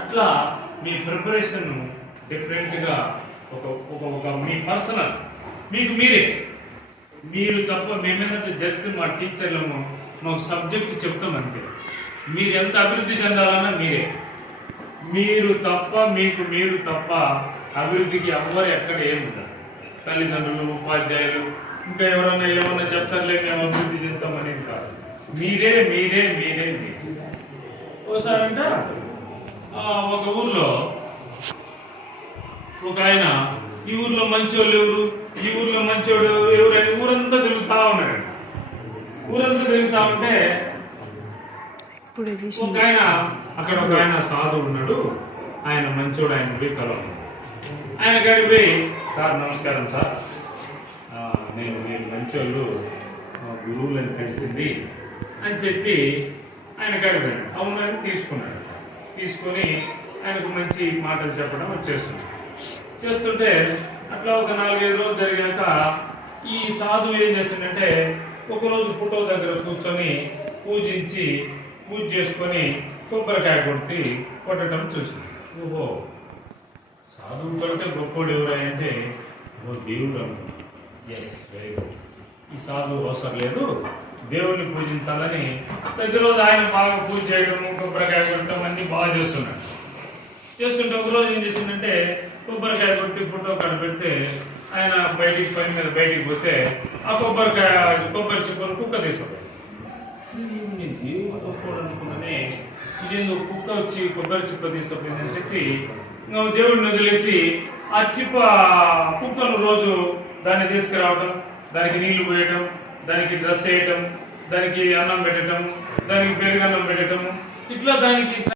అట్లా మీ ప్రిపరేషన్ డిఫరెంట్గా ఒక ఒక ఒక మీ పర్సనల్ మీకు మీరే మీరు తప్ప మేమేంటంటే జస్ట్ మా టీచర్లము మాకు సబ్జెక్ట్ చెప్తాం అంతే. మీరు ఎంత అభివృద్ధి చెందాలన్నా మీరే, మీరు తప్ప మీకు మీరు తప్ప అభివృద్ధికి ఎవ్వరు ఎక్కడ ఏముంటారు. తల్లిదండ్రులు, ఉపాధ్యాయులు, ఇంకా ఎవరన్నా ఏమన్నా చెప్తారులే మేము అభివృద్ధి చెందుతామనేది కాదు. మీరే మీరే మీరే మీరే. ఒకసారి అంట ఒక ఊర్లో ఒక ఆయన ఈ ఊర్లో మంచోళ్ళు ఎవరు, ఈ ఊర్లో మంచోడు ఎవరని ఊరంతా తిరుగుతా ఉన్నాడు. ఊరంతా తిరుగుతా ఉంటే ఒక ఆయన అక్కడ ఒక ఆయన సాధువు ఉన్నాడు, ఆయన మంచోడు, ఆయన పోయి కలవాలి. ఆయన కాడికి పోయి, సార్ నమస్కారం సార్, నేను మీరు మంచోళ్ళు గురువులని తెలిసింది అని చెప్పి ఆయన కాడికి పోయాడు. అవునని తీసుకున్నాడు. తీసుకొని ఆయనకు మంచి మాటలు చెప్పడం వచ్చేస్తుంది. చేస్తుంటే అట్లా ఒక 4-5 రోజులు జరిగాక ఈ సాధువు ఏం చేస్తుందంటే ఒకరోజు ఫోటో దగ్గర కూర్చొని పూజ చేసుకొని కొబ్బరికాయ కొట్టడం చూసింది. ఓహో, సాధువు కంటే గొప్పోడు ఎవరంటే ఓ దేవుడు అనుకున్నాడు. Yes, very good. ఈ సాధువు అవసరం లేదు, దేవుడిని పూజించాలని ప్రతిరోజు ఆయన బాగా పూజ చేయడం, కొబ్బరికాయ కొట్టడం అన్ని బాగా చేస్తున్నాడు. చేస్తుంటే ఒకరోజు ఏం చేసిందంటే కొబ్బరికాయ కొట్టి ఫోటో కాడ పెడితే ఆయన పని మీద బయటికి పోతే ఆ కొబ్బరి చిప్పను కుక్క తీసుకుపోయింది. దేవుడు గొప్పోడు అనుకున్నానే, ఇదేందుకు కుక్క వచ్చి కొబ్బరి చిప్ప తీసుకుపోయిందని చెప్పి ఇంకా దేవుడిని వదిలేసి ఆ కుక్కను రోజు దాన్ని తీసుకురావటం, దానికి నీళ్లు పోయటం, దానికి డ్రెస్ వేయటం, దానికి అన్నం పెట్టడం, దానికి పెరుగు అన్నం పెట్టడం, ఇట్లా దానికి